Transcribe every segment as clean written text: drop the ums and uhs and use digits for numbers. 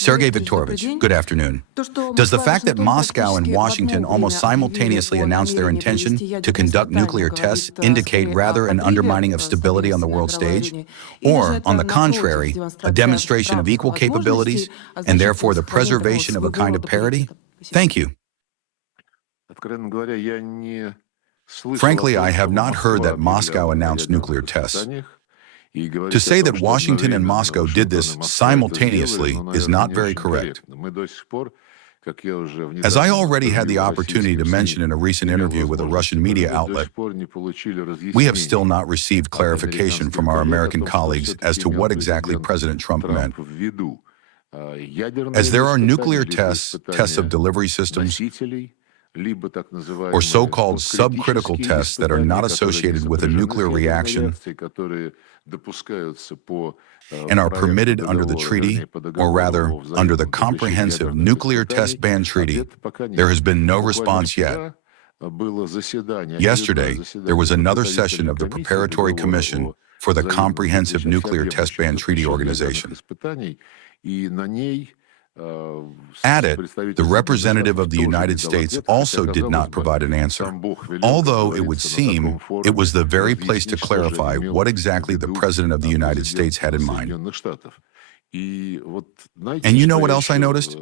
Sergey Viktorovich, good afternoon. Does the fact that Moscow and Washington almost simultaneously announced their intention to conduct nuclear tests indicate rather an undermining of stability on the world stage? Or, on the contrary, a demonstration of equal capabilities and therefore the preservation of a kind of parity? Thank you. Frankly, I have not heard that Moscow announced nuclear tests. To say that Washington and Moscow did this simultaneously is not very correct. As I already had the opportunity to mention in a recent interview with a Russian media outlet, we have still not received clarification from our American colleagues as to what exactly President Trump meant. As there are nuclear tests, tests of delivery systems, or so-called subcritical tests that are not associated with a nuclear reaction and are permitted under the treaty, or rather, under the Comprehensive Nuclear Test Ban Treaty, there has been no response yet. Yesterday, there was another session of the Preparatory Commission for the Comprehensive Nuclear Test Ban Treaty Organization. At it, the representative of the United States also did not provide an answer, although it would seem it was the very place to clarify what exactly the President of the United States had in mind. And you know what else I noticed?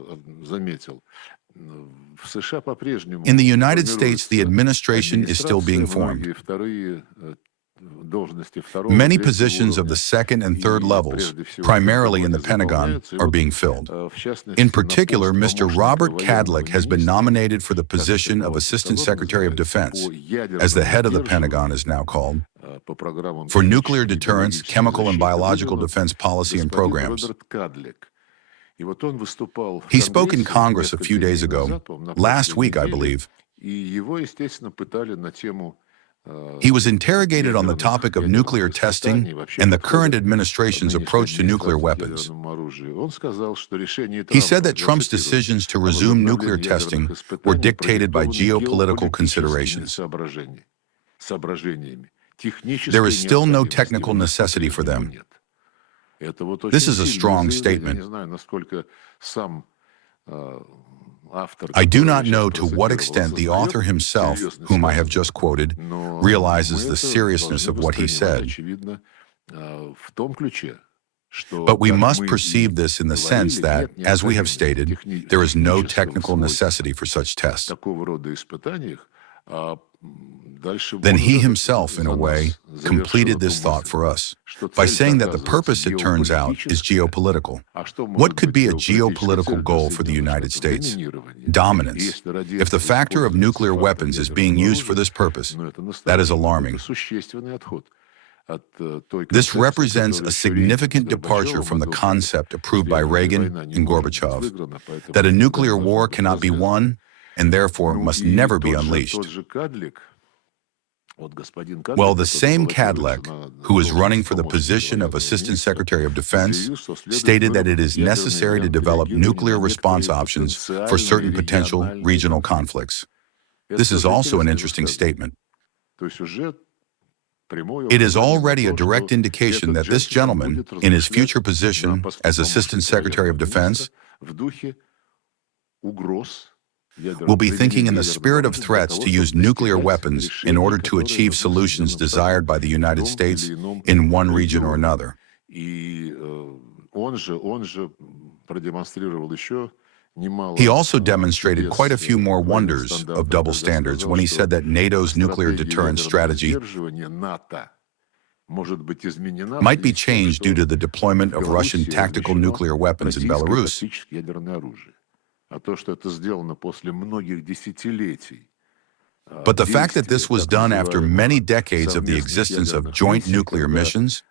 In the United States, the administration is still being formed. Many positions of the second and third levels, primarily in the Pentagon, are being filled. In particular, Mr. Robert Kadlec has been nominated for the position of Assistant Secretary of Defense, as the head of the Pentagon is now called, for nuclear deterrence, chemical and biological defense policy and programs. He spoke in Congress a few days ago, last week, I believe. He was interrogated on the topic of nuclear testing and the current administration's approach to nuclear weapons. He said that Trump's decisions to resume nuclear testing were dictated by geopolitical considerations. There is still no technical necessity for them. This is a strong statement. I do not know to what extent the author himself, whom I have just quoted, realizes the seriousness of what he said. But we must perceive this in the sense that, as we have stated, there is no technical necessity for such tests. Then he himself, in a way, completed this thought for us by saying that the purpose, it turns out, is geopolitical. What could be a geopolitical goal for the United States? Dominance. If the factor of nuclear weapons is being used for this purpose, that is alarming. This represents a significant departure from the concept approved by Reagan and Gorbachev, that a nuclear war cannot be won and therefore must never be unleashed. Well, the same Kadlec, who is running for the position of Assistant Secretary of Defense, stated that it is necessary to develop nuclear response options for certain potential regional conflicts. This is also an interesting statement. It is already a direct indication that this gentleman, in his future position as Assistant Secretary of Defense, will be thinking in the spirit of threats to use nuclear weapons in order to achieve solutions desired by the United States in one region or another. He also demonstrated quite a few more wonders of double standards when he said that NATO's nuclear deterrence strategy might be changed due to the deployment of Russian tactical nuclear weapons in Belarus. But the fact that this was done after many decades of the existence of joint nuclear missions,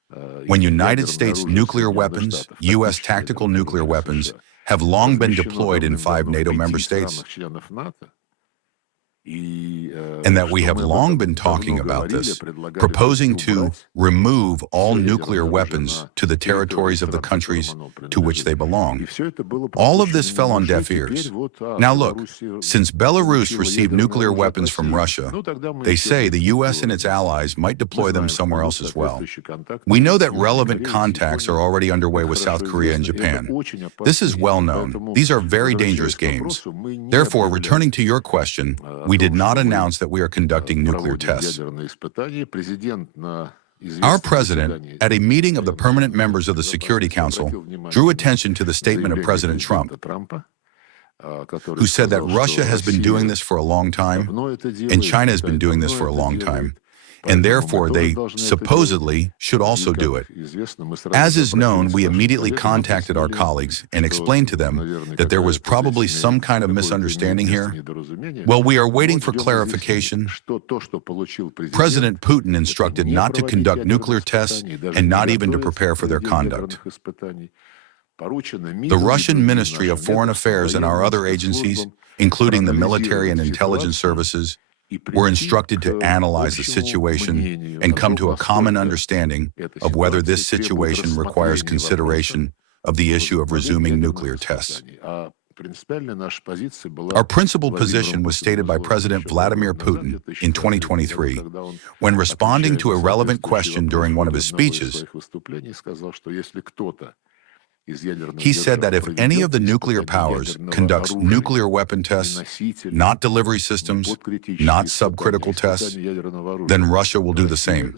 when United States nuclear weapons, U.S. tactical nuclear weapons, have long been deployed in 5 NATO member states. and that we have long been talking about this, proposing to remove all nuclear weapons to the territories of the countries to which they belong. All of this fell on deaf ears. Now look, since Belarus received nuclear weapons from Russia, they say the U.S. and its allies might deploy them somewhere else as well. We know that relevant contacts are already underway with South Korea and Japan. This is well known. These are very dangerous games. Therefore, returning to your question, we did not announce that we are conducting nuclear tests. Our president, at a meeting of the permanent members of the Security Council, drew attention to the statement of President Trump, who said that Russia has been doing this for a long time, and China has been doing this for a long time, and therefore they supposedly should also do it. As is known, we immediately contacted our colleagues and explained to them that there was probably some kind of misunderstanding here. Well, we are waiting for clarification. President Putin instructed not to conduct nuclear tests and not even to prepare for their conduct. The Russian Ministry of Foreign Affairs and our other agencies, including the military and intelligence services, were instructed to analyze the situation and come to a common understanding of whether this situation requires consideration of the issue of resuming nuclear tests. Our principal position was stated by President Vladimir Putin in 2023 when responding to a relevant question during one of his speeches. He said that if any of the nuclear powers conducts nuclear weapon tests, not delivery systems, not subcritical tests, then Russia will do the same.